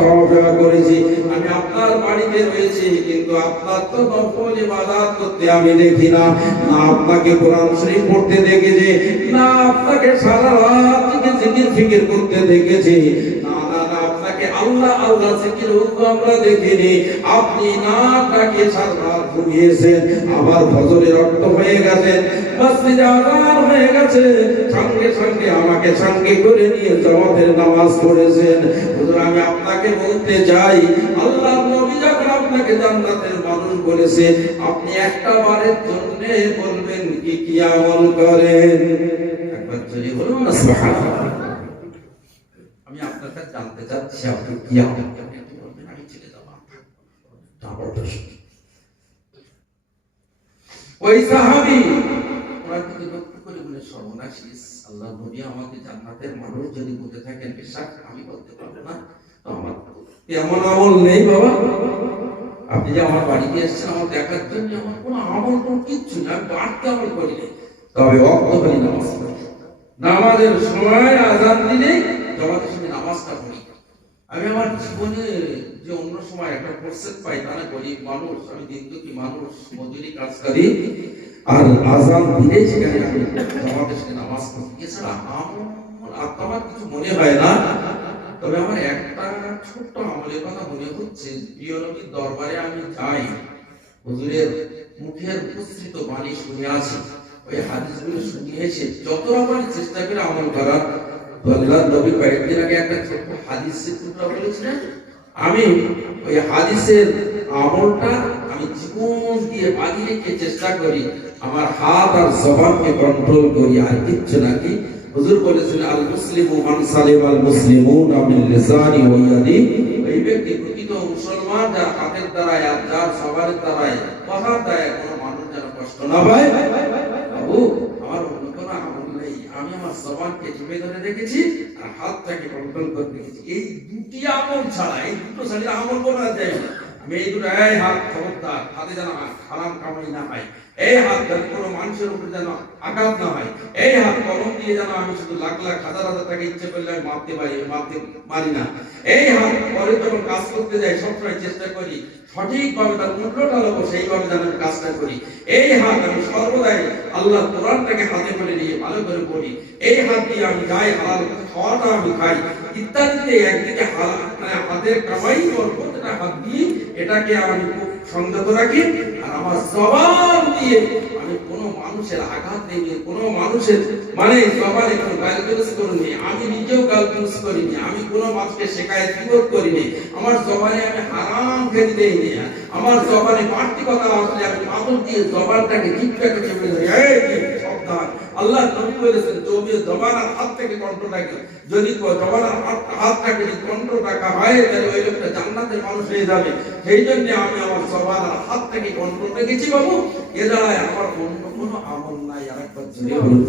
করেছি, আমি আপনার বাড়িতে রয়েছি, কিন্তু আপনার তো নফল ইবাদত করতে আমি দেখি না। না আপনাকে কোরআন শরীফ পড়তে দেখেছি, না আপনাকে সারা রাত থেকে জিকির ফিকির করতে দেখেছি, না না না আপনাকে আল্লাহ আল্লাহ জিকির আমরা দেখিনি। আপনি না ডাকে সারা রাত ঘুমিয়েছেন, আবার ফজরের রক্ত হয়ে গেছেন, মসজিদে আযান হয়ে গেছে, সঙ্গে সঙ্গে আমাকে সঙ্গে করে নিয়ে জামাতের নামাজ পড়েছেন। হুজুর আমি আপনাকে বলতে চাই, আল্লাহর নবী যখন আপনাকে জান্নাতের মানুষ বলেছে, আপনি একটা বারের জন্য বলবেন কি কি আমল করেন? একবার যদি বলুন না সুবহানাল্লাহ। আমি আপনার কাছে জানতে চাচ্ছি আপনি কি আমল করেন, আপনি বলবেন আমি চলে যাব। তারপর ওই সাহাবী ওনার দিকে লক্ষ্য করে বলে, সর্বনাশী, আল্লাহ নবী আমাকে জান্নাতের মানুষ যদি বলতে থাকেন, বিশ্বাস আমি বলতে পারবো না, তো আমার এমন আমল নেই বাবা। আপনি যে আমার বাড়িতে এসেছেন আমার দেখার জন্য, আমার কোনো আমল কোনো কিচ্ছু নেই, আমি বাড়তে আমল করিনি, তবে ওয়াক্ত করি নামাজ পড়ি, নামাজের সময় আযান দিলে জামাতের সঙ্গে নামাজটা পড়ি। আমি আমার জীবনে যে অন্য সময় একটা প্রসেস পাই, তা না, গরিব মানুষ, আমি দিনদুখী মানুষ, মজুরি কাজ করি, আর আযান দিলে সেখানে আমি জামাতের সঙ্গে নামাজ পড়ি। এছাড়া আমার কিছু মনে হয় না। তবে আমার একটা ছোট্ট আমলের কথা মনে হচ্ছে, প্রিয় নবীর দরবারে আমি যাই, হুজুরের মুখের উপস্থিত বাণী শুনে আসি, ওই হাদিসগুলো শুনিয়ে এসে যত আমার চেষ্টা করে আমল করার। আল্লাহর নবী কয়েকদিন আগে একটা ছোট্ট হাদিসের টুকরা বলেছিলেন, আমি ওই হাদিসের আমলটা আমি জীবন দিয়ে বাজি রেখে চেষ্টা করি, আমার হাত আর জবানকে কন্ট্রোল করি, আর কিচ্ছু নাকি। হুজুর বলেছেন, আল মুসলিমু মান সালিমাল মুসলিমুনা মিন লিসানি ওয়া ইয়াদি, এই ব্যক্তি প্রকৃত মুসলমান যার হাতের দ্বারা আর যার জবানের দ্বারা কথার দ্বারা কোনো মানুষ যেন কষ্ট না পায়। বাবু আমার অন্য কোনো আমল নেই, আমি আমার জবানকে চেপে ধরে রেখেছি আর হাতটাকে কন্ট্রোল করে রেখেছি। এই দুটি আমল ছাড়া, এই দুটো ছাড়া আমল করা যায় না। আমি এই দুটো, এই হাত খবরদার, হাতে যেন হারাম কামাই না হয়, এই হাত যেন কোনো মানুষের উপর যেন আঘাত না হয়, এই হাত কলম দিয়ে যেন আমি শুধু লাখ লাখ হাজার হাজার টাকা ইচ্ছে করলে আমি মারতে পারি না, এই হাত পরে যখন কাজ করতে যাই সবসময় চেষ্টা করি সঠিকভাবে তার উল্টোটা লোক সেইভাবে যেন আমি কাজটা করি। এই হাত আমি সর্বদাই আল্লাহ কোরআনটাকে হাতে করে নিয়ে ভালো করে পড়ি, এই হাত দিয়ে আমি যাই হালাল খাওয়াটা আমি খাই ইত্যাদিতে। একদিকে হাতের কামাই করবো, যেটা হাত দিয়ে এটাকে আমি খুব সংযত রাখি, আর আমার জবান দিয়ে আমি কোনো মানুষের আঘাত দেইনি, কোনো মানুষের মানে জবানে কোনো গালগালাজ করিনি, আমি নিজেও গালগালাজ করিনি, আমি কোনো মানুষকে শেখায় বিরোধ করিনি, আমার জবানে আমি হারাম খেতে দেইনি, আমার জবানে বাড়তি কথা আসলে আমি মাদক দিয়ে জবানটাকে জিভটাকে চেপে ধরি। এই সাবধান, আল্লাহ নবী বলেছেন জবানের হাত থেকে কন্ট্রোল রাখে, যদি জবানের হাতটাকে কন্ট্রোল রাখা হয় তাহলে ওই লোকটা জান্নাতের মানুষ হয়ে যাবে। সেই জন্য আমি আমার জবানের হাত থেকে কন্ট্রোল রেখেছি বাবু, এ দ্বারাই আমার অন্য কোনো আমল নাই। আরেকবার জোরে বলুন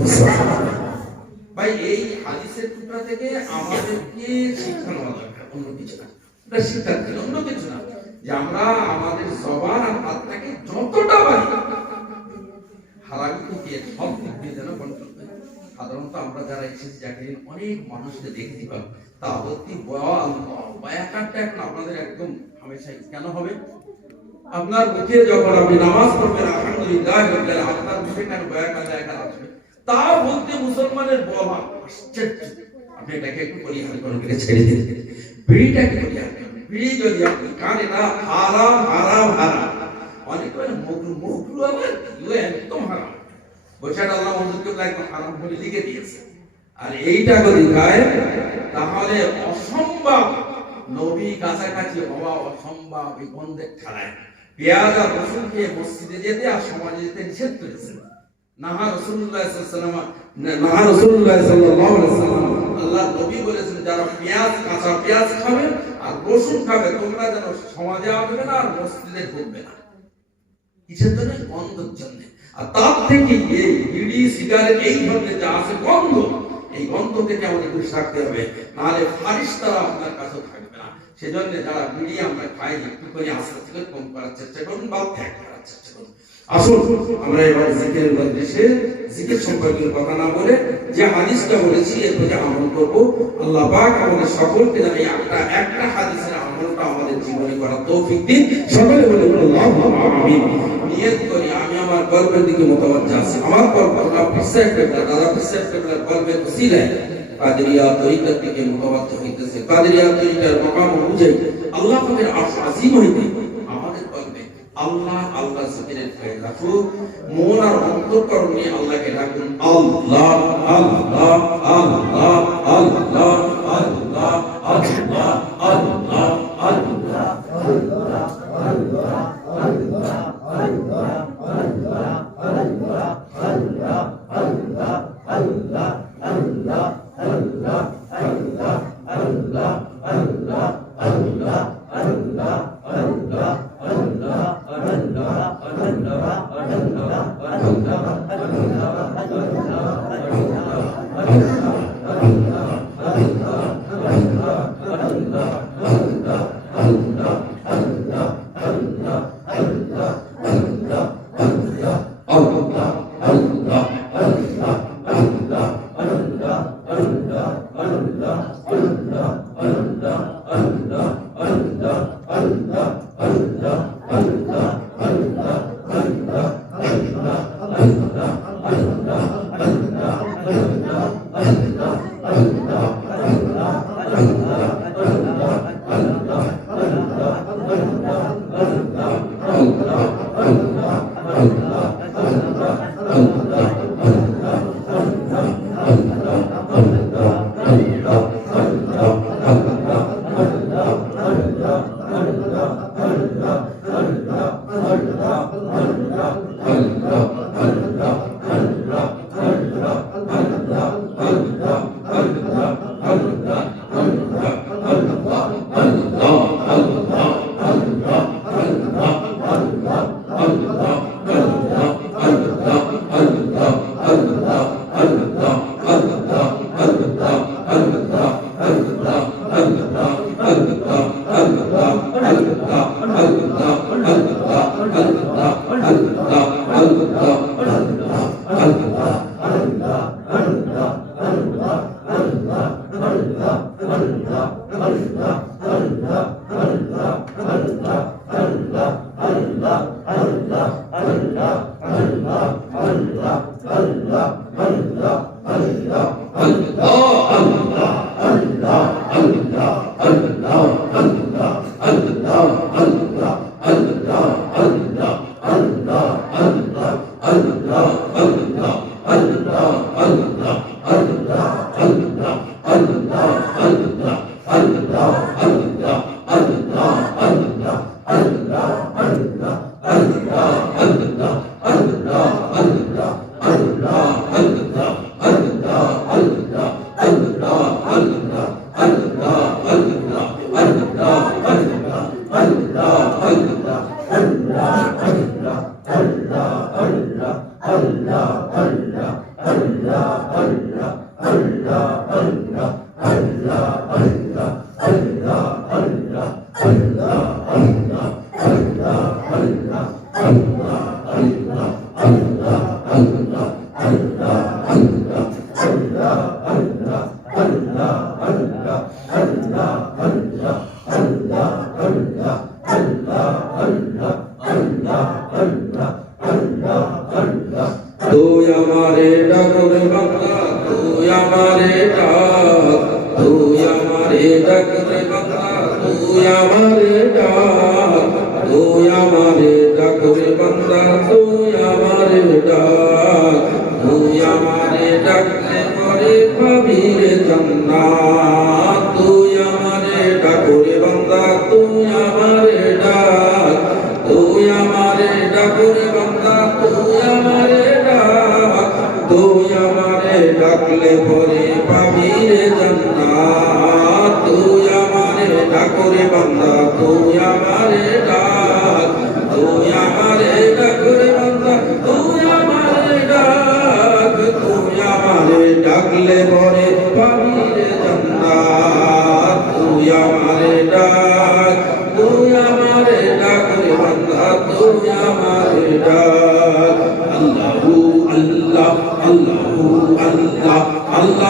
ভাই, এই হাদিসের টুকরা থেকে আমাদেরকে শিক্ষা নেওয়া দরকার, অন্য কিছু না, এটা শিক্ষা দিল, অন্য কিছু না, যে আমরা আমাদের জবান আর হাতটাকে যতটা পারি হারামি থেকে সব দিক দিয়ে যেন কন্ট্রোল করি। সাধারণত আমরা যারা এসেছি যাকে অনেক মানুষকে দেখতে পাই, তা অতি বয়াকারটা এখন আপনাদের একদম হামেশাই কেন হবে? আপনার মুখে যখন আপনি নামাজ পড়বেন আলহামদুলিল্লাহ বলবেন, আপনার মুখে কেন বয়াকার জায়গা আসবে? তা বলতে মুসলমানের বলা আশ্চর্য। আপনি এটাকে একটু পরিহার করুন, ছেড়ে দিন, বিড়িটাকে পরিহার করুন। বিড়ি যদি আপনি খান, এটা হারাম হারাম হারাম। অনেক মকরু আবার একদম হারাম, বৈশাখ আল্লাহ মজুদকে একদম হারাম বলে লিখে দিয়েছে। আর এইটা যদি খায় তাহলে অসম্ভব, নবী কাছাকাছি হওয়া অসম্ভব। এই গন্ধের ঠাড়ায় পেঁয়াজ আর রসুন খেয়ে মসজিদে যেতে আর সমাজে যেতে নিষেধ করেছেন। নাহা রাসূলুল্লাহ সাল্লাল্লাহু আলাইহি ওয়াসাল্লাম, আল্লাহ নবী বলেছেন, যারা পেঁয়াজ কাঁচা পেঁয়াজ খাবে আর রসুন খাবে তোমরা যেন সমাজে আসবে না আর মসজিদে ঢুকবে না। কিসের জন্য? গন্ধের জন্য। আর তার থেকে এই বিড়ি সিগারেট এই ধরনের যা আছে গন্ধ, এই গন্ধ থেকে আমাদের দূরে থাকতে হবে, নাহলে ফারিস্তারা আপনার কাছে থাকবে না। সেজন্য যারা বিড়ি আমরা খাই একটু করে আস্তে আস্তে কম করার চেষ্টা করুন বা ত্যাগ করার চেষ্টা করুন। আসুন আমরা এবার জিকিরের মজলিসে জিকির সম্পর্কে কথা না বলে যে হাদিসটা বলেছি এর প্রতি আমল করব। আল্লাহ পাক আমাদের সকলকে যেন একটা হাদিসের আমলটা আমাদের জীবনে করার তৌফিক দিন। সকলে বলে আল্লাহুম্মা আমিন। নিয়ত করি আমি আমার কলবের দিকে মুতাওয়াজ্জিহ আছি। আমার কলব আল্লাহ পিসাব করবে, দাদা পিসাব করবে, কলবের ওসিলায় কাদেরিয়া তরিকার দিকে মুতাওয়াজ্জিহ হইতেছে। কাদেরিয়া তরিকার মাকাম অনুযায়ী আল্লাহ পাকের আরশ আজিম হইতে আমাদের কলবে আল্লাহ আল্লাহ জিকিরের ফায়দা রাখুক। মন আর অন্তঃকরণ নিয়ে আল্লাহকে ডাকুন। আল্লাহ আল্লাহ আল্লাহ আল্লাহ আল্লাহ আল্লাহ আল্লাহ আল্লাহ তুই আমারে ডাকরে বাংলা, তুই আমারে ডাক, তুই আমারে ডাকরে বাংলা, তুই আমারে ডাক, তুই আমারে ডাকরে বাংলা, তুই আমারে ডাক, তুই আমারে ডাকলে পরে পাবি রে জান্নাত, তুই আমারে ডাকরে বাংলা, তুই আমারে ডাক, তুই আমারে ডাকরে বাংলা, তুই আমারে তুই আমারে ডাকলে পরে পাবি রে জান্নাত, তুই আমারে ডাকরে বান্দা, তুই আমারে ডাক, তুই আমারে ডাকরে বান্দা, তুই আমারে ডাক, তুই আমারে ডাকলে পরে পাবি রে জান্নাত, তুই আমারে ডাক, তুই আমারে ডাকরে বান্দা, তুই আমারে ডাক।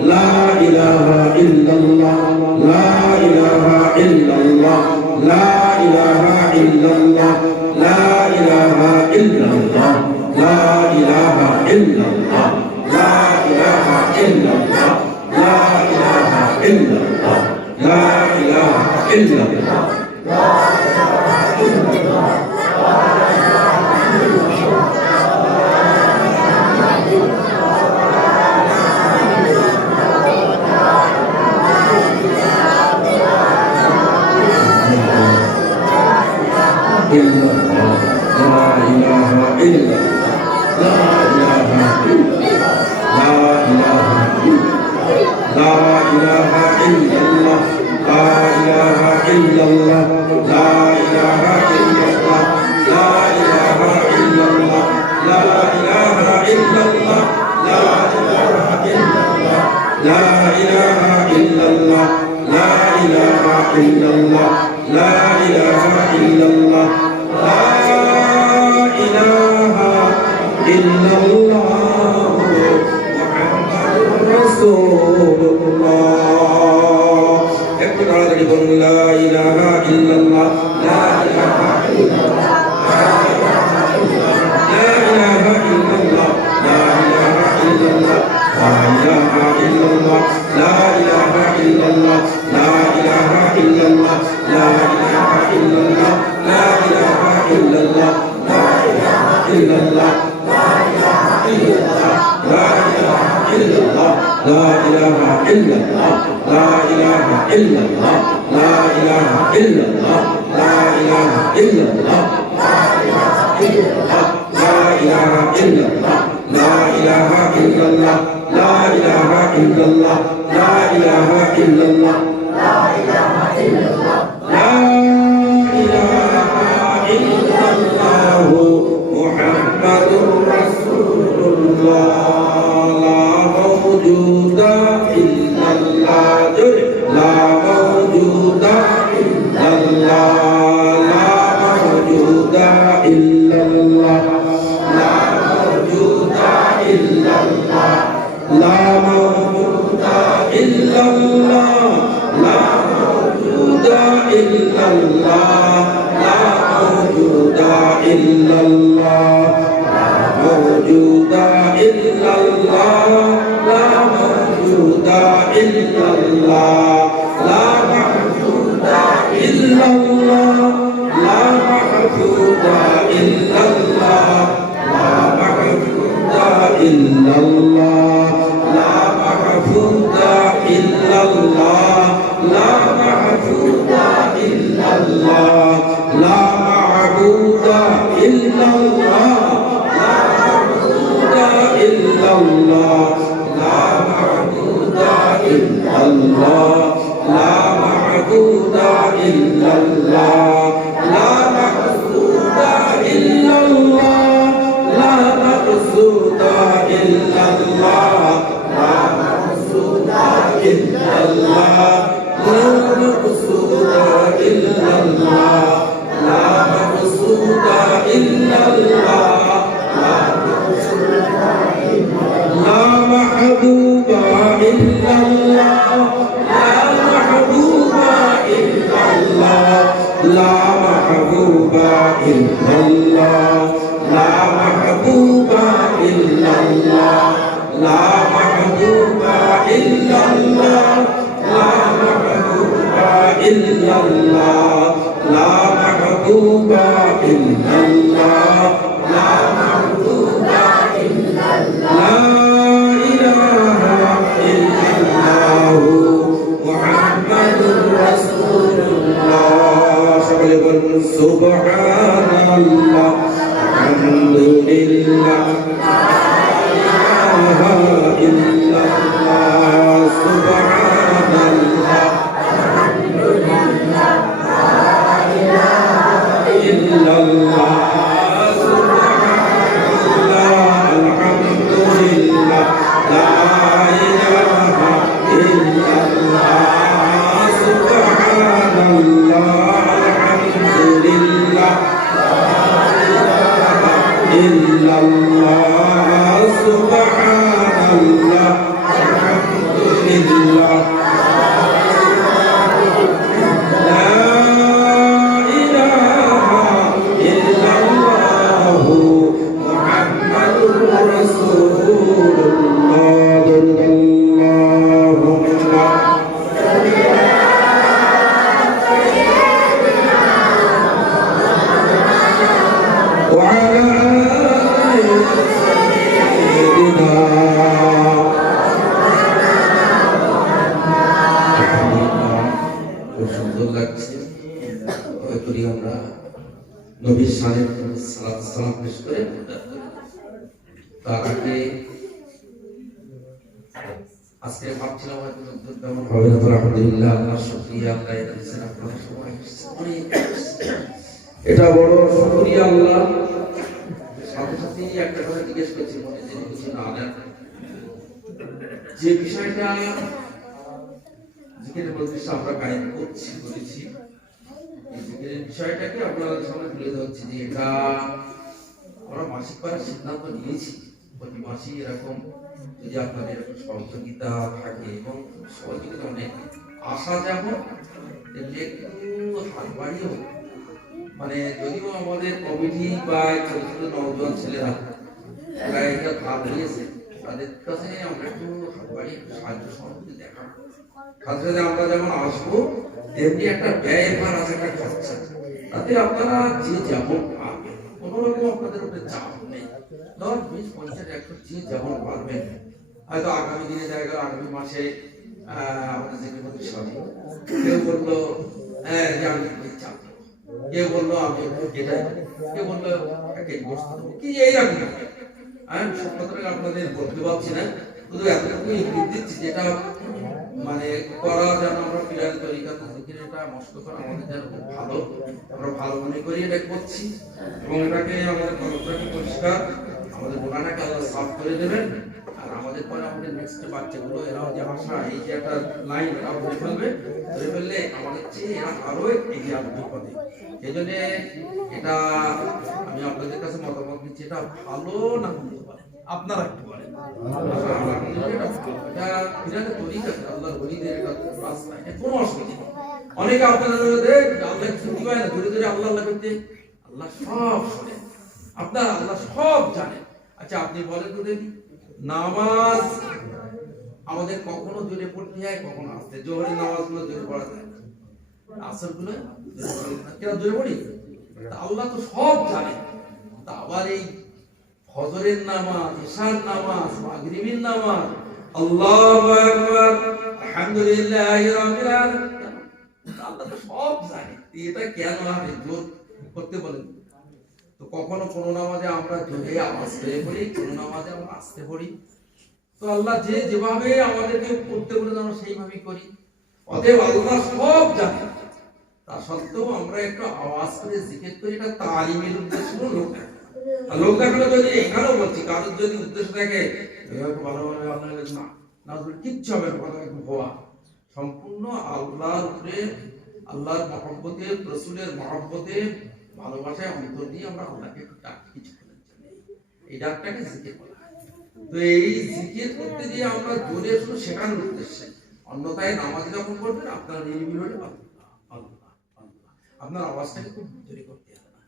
লা ইলাহা ইল্লাল্লাহ লা ইলাহা ইল্লাল্লাহ লা ইলাহা ইল্লাল্লাহ লা ইলাহা ইল্লাল্লাহ লা ইলাহা ইল্লাল্লাহ লা ইলাহা ইল্লাল্লাহ লা ইলাহা ইল্লাল্লাহ লা ইলাহা ইল্লাল্লাহ إلا الله সুন্দর লাগছে। করি আমরা নবীর শানে সালাম পেশ করে তার আগে আজকে ভাবছিলাম হয়তো তেমন হবে না, তো আলহামদুলিল্লাহ আল্লাহ শুকরিয়া, আল্লাহ দিয়েছেন আপনারা সবাই এটা বড় শুকরিয়া আল্লাহ। সাথে সাথে একটা কথা জিজ্ঞেস করছি, মনে যদি কিছু না নেন, যে বিষয়টা জিকিরের প্রতিষ্ঠা আমরা কায়েম করেছি, এই জিকিরের বিষয়টাকে আপনাদের সামনে তুলে ধরছি যে এটা আমরা মাসিক করার সিদ্ধান্ত নিয়েছি। প্রতি মাসে এরকম যদি আপনাদের এরকম সহযোগিতা থাকে এবং সহযোগিতা অনেক আসা যেমন তেমনি একটু হাত বাড়িয়েও, মানে যদিও আমাদের কমিটি বা ছোট ছোট নওজোয়ান ছেলেরা তারা এটা ভাব নিয়েছে, তাদের কাছে আমরা একটু হাত বাড়িয়ে একটু সাহায্য সহযোগিতা দেখা, সাথে সাথে আমরা যেমন আসবো তেমনি একটা ব্যয় ভার আছে, একটা খরচা, তাতে আপনারা যে যেমন পারবেন, কোনো রকম আপনাদের উপরে চাপ নেই, 10, 20, 50, 100 যে যেমন পারবেন। হয়তো আগামী দিনে দেখা আগামী মাসে আমাদের যে প্রতিষ্ঠানে কেউ বললো যে আমি চাপ দেবো, কেউ বললো আমি এটাই, কেউ বললো একেই বসতে দেবো, কি এইরকম। আমি সব কথাটা আপনাদের বলতে পারছি না, শুধু এতটুকু ইঙ্গিত দিচ্ছি যেটা মানে করা যেন আমরা ফিরাল তরিকাতে জিকির, এটা মস্ত করা আমাদের যেন খুব ভালো, আমরা ভালো মনে করি এটা করছি, এবং এটাকে আমাদের কলমটাকে পরিষ্কার, আমাদের গোনাটাকে আল্লাহ সাফ করে দেবেন। আর আমাদের পরে আমাদের নেক্সট বাচ্চাগুলো এরাও যে আশা, এই যে একটা লাইন এরা ধরে ফেললে আমাদের চেয়ে এরা আরো এগিয়ে আসবে পথে। এই জন্য এটা আমি আপনাদের কাছে মতামত দিচ্ছি, এটা ভালো না মন্দ পারে আপনারা একটু বলেন। অনেকে আপনারা আল্লাহ ছুটি পায় না, ধরে ধরে আল্লাহ আল্লাহ করতে, আল্লাহ সব শোনেন, আপনার আল্লাহ সব জানেন। আচ্ছা আপনি বলেন তো দেখি, নামাজ আমাদের কখনো জোরে পড়তে হয়, কখনো আসতে, জোহরের নামাজ গুলো জোরে পড়া যায়, আসর গুলো কেন জোরে পড়ি? আল্লাহ তো সব জানেন। তা আবার এই ফজরের নামাজ, ইশার নামাজ, মাগরিবের নামাজ, আল্লাহু আকবার, আলহামদুলিল্লাহি রাব্বিল আলামিন, আল্লাহ তো সব জানে, এটা কেন হবে জোর করতে বলেন? তো কখনো কোন নামাজে আমরা জোরে আওয়াজ করে পড়ি, কোন নামাজে আমরা আস্তে পড়ি। তো আল্লাহ যে যেভাবে আমাদেরকে করতে বলেন আমরা সেইভাবেই করি। অতএব আল্লাহ সব জানে, তা সত্ত্বেও আমরা একটু আওয়াজ করে জিকির করি, এটা তালিমের উদ্দেশ্য লোক দেখানো। আর লোক দেখানো যদি এখানেও বলছি, কারোর যদি উদ্দেশ্য থাকে ভালোভাবে আপনার না না কিচ্ছু হবে না, কথা একটু ভোয়া, সম্পূর্ণ আল্লাহর উপরে, আল্লাহর মহব্বতে, রাসূলের মহব্বতে, ভালোবাসায় অন্তর দিয়ে আমরা আল্লাহকে একটু ডাকি, কিছু এই ডাকটাকে জিকির বলা হয়। তো এই জিকির করতে গিয়ে আমরা জোরে শুধু শেখানোর উদ্দেশ্যে, অন্যথায় নামাজ যখন করবেন আপনার নিরিবিলি হলে আল্লাহ আল্লাহ, আপনার আওয়াজটাকে খুব জোরে করতে হবে না,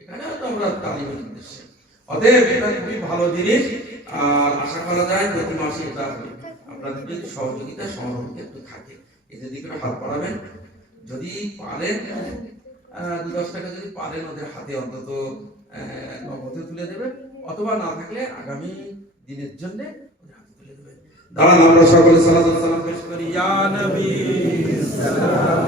এখানে হয়তো আমরা তালিমের উদ্দেশ্যে। অতএব এটা খুবই ভালো জিনিস, আর আশা করা যায় প্রতি মাসে এটা আপনাদের যদি সহযোগিতা সহযোগিতা একটু থাকে, এদের দিকে হাত বাড়াবেন, যদি পারেন 2-10 টাকা যদি পারেন ওদের হাতে অন্তত নগদে তুলে দেবেন, অথবা না থাকলে আগামী দিনের জন্য ওদের হাতে তুলে দেবেন। দাঁড়ান আমরা সকলে সালাত ও সালাম পেশ করি। ইয়া নবী সালাম,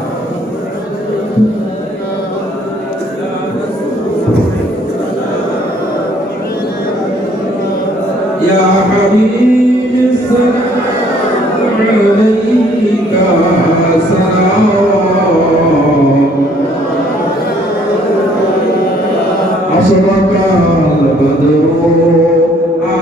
ইয়া হাবিব সালাম আলাইকা সালাম, أشرق البدر